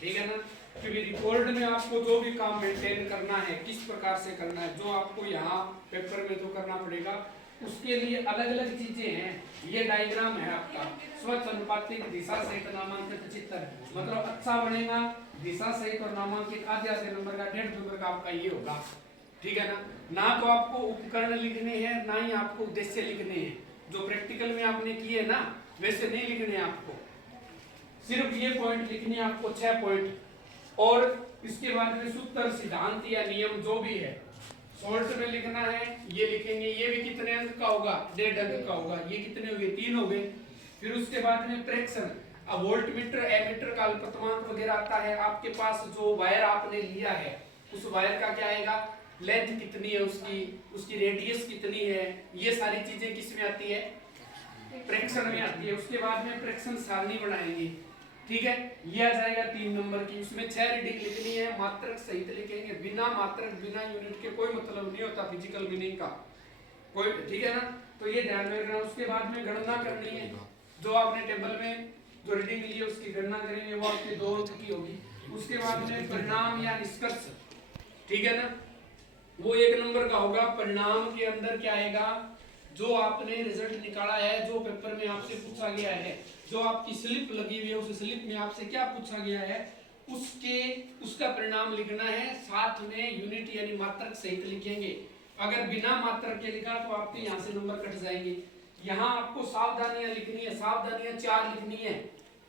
ठीक है ना। क्योंकि रिकॉर्ड में आपको जो भी काम मेंटेन करना है, किस प्रकार से करना है, जो आपको यहाँ पेपर में तो करना पड़ेगा, उसके लिए अलग अलग चीजें हैं। ये डायग्राम है आपका स्वच्छ अनुपातिक दिशा सहित नामांकित चित्र, मतलब अच्छा बनेगा, दिशा सहित और नामांकित आधे नंबर का 1.5 नंबर का आपका ये होगा। ठीक है ना। ना तो आपको उपकरण लिखने हैं, ना ही आपको उद्देश्य लिखने हैं। जो प्रैक्टिकल में आपने किए ना वैसे नहीं लिखने हैं आपको, सिर्फ ये पॉइंट लिखने हैं आपको 6 पॉइंट। और इसके बाद में सूत्र सिद्धांत या नियम जो भी है शॉर्ट में लिखना है, ये लिखेंगे। ये भी कितने अंक का होगा? 1.5 अंक का होगा। ये कितने हो गए? 3 हो गए। फिर उसके बाद में प्रेक्षण, अब वोल्ट मीटर एमीटर का अल्पतमांक वगैरह आता है। आपके पास जो वायर आपने लिया है उस वायर का क्या आएगा, लेंथ कितनी है उसकी रेडियस कितनी है, ये सारी चीजें किस में आती है? प्रेक्षण में आती है। उसके बाद में प्रेक्षण सारणी बनाएंगे। ठीक है, ये आ जाएगा 3 नंबर की। उसमें 6 रीडिंग लिखनी है, मात्रक सहित लिखेंगे। बिना मात्रक बिना यूनिट के कोई मतलब नहीं होता फिजिकल मीनिंग का कोई। ठीक है ना, तो ये ध्यान में रखना। उसके बाद में गणना करनी है, जो आपने टेबल में जो रीडिंग ली है उसकी गणना करेंगे, वो आपकी 2 अंक की होगी। उसके बाद में परिणाम या निष्कर्ष, ठीक है ना, वो 1 नंबर का होगा। परिणाम के अंदर क्या आएगा? जो आपने रिजल्ट निकाला है, जो पेपर में आपसे पूछा गया है, जो आपकी स्लिप लगी हुई है, उस स्लिप में आपसे क्या पूछा गया है उसका परिणाम लिखना है। साथ में यूनिट यानी मात्रक सहित लिखेंगे। अगर बिना मात्रक के लिखा तो आपके यहाँ से नंबर कट जाएंगे। यहाँ आपको सावधानियां लिखनी है, सावधानियां 4 लिखनी है,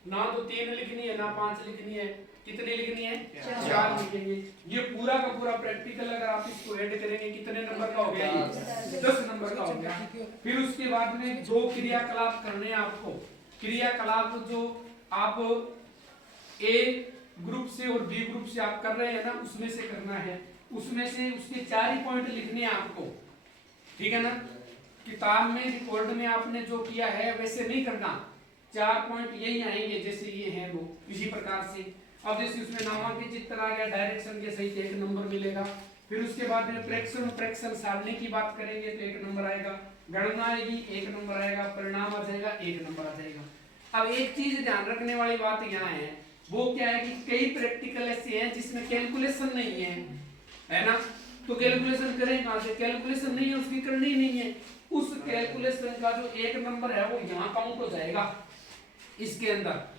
ना तो 3 लिखनी है ना 5 लिखनी है। कितनी लिखनी है? 4 लिखेंगे। ये पूरा का पूरा प्रैक्टिकल अगर आप इसको ऐड करेंगे कितने नंबर का हो गया? ये 10 नंबर का हो गया। फिर उसके बाद में 2 क्रियाकलाप करने हैं आपको। क्रियाकलाप जो आप ए ग्रुप से और बी ग्रुप से आप कर रहे हैं ना, उसमें से करना है। उसमें से उसके 4 ही पॉइंट लिखने हैं आपको। ठीक है ना। किताब में रिकॉर्ड में आपने जो किया है वैसे नहीं करना। 4 पॉइंट यही आएंगे जैसे ये हैं वो, इसी प्रकार से। अब जैसे उसमें नामांकित चित्र आ गया, डायरेक्शन के सहित 1 नंबर मिलेगा। फिर उसके बाद में प्रेक्षण सारणी की बात करेंगे तो 1 नंबर आएगा। गणना आएगी 1 नंबर आएगा। परिणाम आ जाएगा 1 नंबर आ जाएगा। अब एक चीज ध्यान रखने वाली बात यहाँ है, वो क्या है कि कई प्रैक्टिकल ऐसे हैं जिसमें कैलकुलेशन नहीं है ना। तो कैलकुलेशन करें कहां से? कैलकुलेशन नहीं है उसकी करनी ही नहीं है। उस कैलकुलेशन का जो 1 नंबर है वो यहाँ काउंट हो जाएगा इसके अंदर।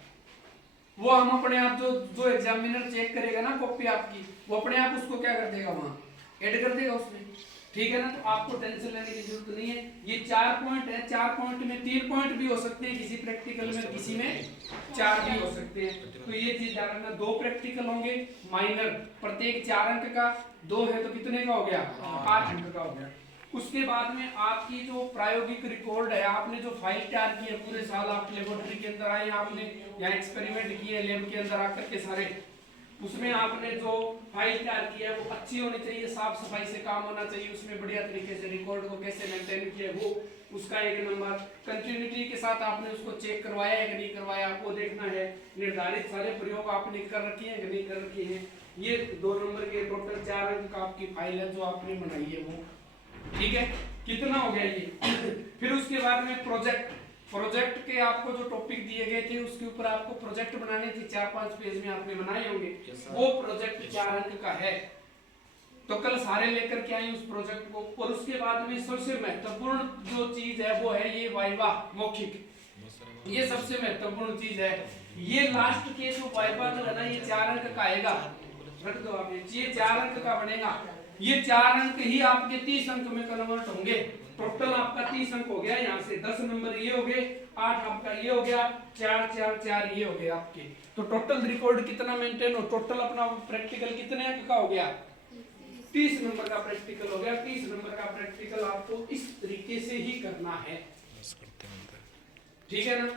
वो हम अपने आप जो एग्जामिनर चेक करेगा ना कॉपी आपकी, वो अपने आप उसको क्या कर देगा, वहां ऐड कर देगा उसमें। ठीक है ना। तो आपको टेंशन लेने की जरूरत नहीं है। ये 4 पॉइंट है, 4 पॉइंट में 3 पॉइंट भी हो सकते हैं किसी प्रैक्टिकल में, किसी में 4 भी हो सकते हैं। तो ये चीज ध्यान रखना। 2 प्रैक्टिकल होंगे माइनर, प्रत्येक 4 अंक का। 2 है तो कितने का हो गया? 8 अंक का हो गया। उसके बाद में आपकी जो प्रायोगिक रिकॉर्ड है, आपने जो फाइल तैयार की है पूरे साल, आप लेबोरेटरी के अंदर आए, आपने यहाँ एक्सपेरिमेंट किए लैब के अंदर आकर के सारे, उसमें आपने जो फाइल तैयार की है वो अच्छी होनी चाहिए, साफ सफाई से काम होना चाहिए। उसमें बढ़िया तरीके से रिकॉर्ड को कैसे मेंटेन किया वो, उसका 1 नंबर। कंटिन्यूटी के साथ आपने उसको चेक करवाया है कि नहीं करवाया, आपको देखना है। निर्धारित सारे प्रयोग आपने कर रखे हैं कि नहीं कर रखे हैं। ये 2 नंबर के टोटल 4 अंक का आपकी फाइल है जो आपने बनाई है वो। ठीक है, कितना हो गया ये? फिर उसके बाद में प्रोजेक्ट के आपको जो टॉपिक दिए गए थे उसके ऊपर आपको प्रोजेक्ट बनाने थे। 4-5 पेज में आपने बनाए होंगे। वो प्रोजेक्ट 4 अंक का है। तो कल सारे लेकर के आए उस प्रोजेक्ट को। और उसके बाद में सबसे महत्वपूर्ण जो चीज है वो है ये वाइवा, मौखिक। ये सबसे महत्वपूर्ण चीज है। ये लास्ट के जो वाइवा जो है ना, ये 4 अंक का आएगा। रख दो आप, ये 4 अंक का बनेगा। ये 4 अंक ही आपके 30 अंक में कन्वर्ट होंगे। टोटल आपका 30 अंक हो गया। यहाँ से 10 नंबर ये हो गए, 8 आपका ये हो गया, 4 4 4 ये हो गए आपके। तो टोटल रिकॉर्ड कितना मेंटेन हो? टोटल अपना प्रैक्टिकल कितने अंक का हो गया? 30 नंबर का प्रैक्टिकल हो गया। 30 नंबर का प्रैक्टिकल आपको इस तरीके से ही करना है। ठीक है ना।